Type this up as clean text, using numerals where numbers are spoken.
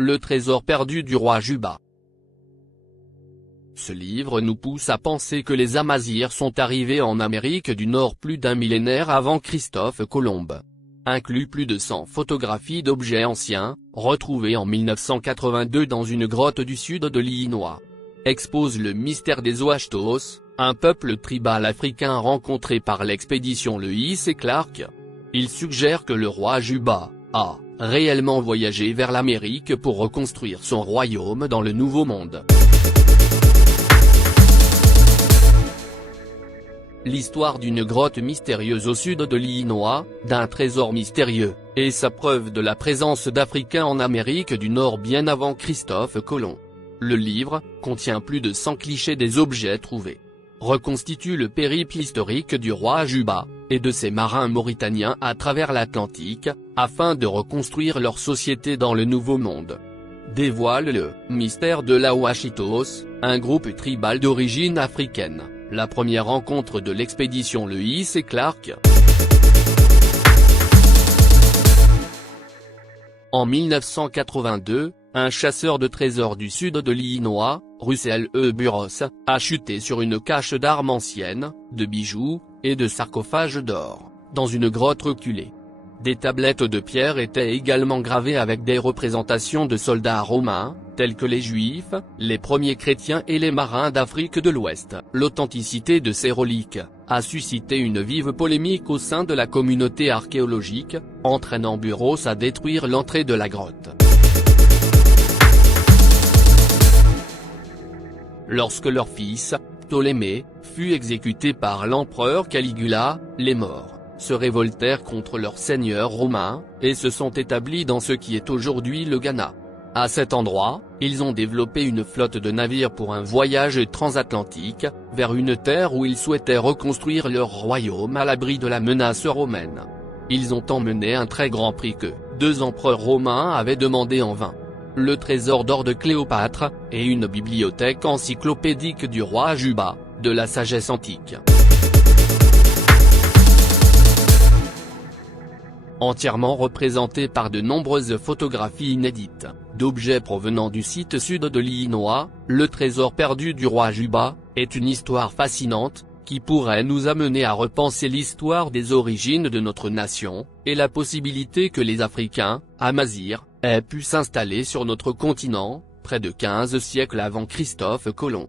le trésor perdu du roi Juba. Ce livre nous pousse à penser que les Amazirs sont arrivés en Amérique du Nord plus d'un millénaire avant Christophe Colomb. Inclut plus de 100 photographies d'objets anciens, retrouvés en 1982 dans une grotte du sud de l'Illinois. Expose le mystère des Ouachtos, un peuple tribal africain rencontré par l'expédition Lewis et Clark. Il suggère que le roi Juba a réellement voyagé vers l'Amérique pour reconstruire son royaume dans le Nouveau Monde. L'histoire d'une grotte mystérieuse au sud de l'Illinois, d'un trésor mystérieux, et sa preuve de la présence d'Africains en Amérique du Nord bien avant Christophe Colomb. Le livre contient plus de 100 clichés des objets trouvés. Reconstitue le périple historique du roi Juba, et de ses marins mauritaniens à travers l'Atlantique, afin de reconstruire leur société dans le Nouveau Monde. Dévoile le mystère de la Ouachitos, un groupe tribal d'origine africaine, la première rencontre de l'expédition Lewis et Clark. En 1982, un chasseur de trésors du sud de l'Illinois, Russell E. Burroughs, a chuté sur une cache d'armes anciennes, de bijoux, et de sarcophages d'or, dans une grotte reculée. Des tablettes de pierre étaient également gravées avec des représentations de soldats romains, tels que les Juifs, les premiers chrétiens et les marins d'Afrique de l'Ouest. L'authenticité de ces reliques a suscité une vive polémique au sein de la communauté archéologique, entraînant Burroughs à détruire l'entrée de la grotte. Lorsque leur fils, Ptolémée, fut exécuté par l'empereur Caligula, les morts se révoltèrent contre leur seigneur romain, et se sont établis dans ce qui est aujourd'hui le Ghana. À cet endroit, ils ont développé une flotte de navires pour un voyage transatlantique, vers une terre où ils souhaitaient reconstruire leur royaume à l'abri de la menace romaine. Ils ont emmené un très grand prix que 2 empereurs romains avaient demandé en vain. Le trésor d'or de Cléopâtre, et une bibliothèque encyclopédique du roi Juba, de la sagesse antique. Entièrement représenté par de nombreuses photographies inédites, d'objets provenant du site sud de l'Illinois, le trésor perdu du roi Juba, est une histoire fascinante, qui pourrait nous amener à repenser l'histoire des origines de notre nation, et la possibilité que les Africains, Amazirs, aient pu s'installer sur notre continent, près de 15 siècles avant Christophe Colomb.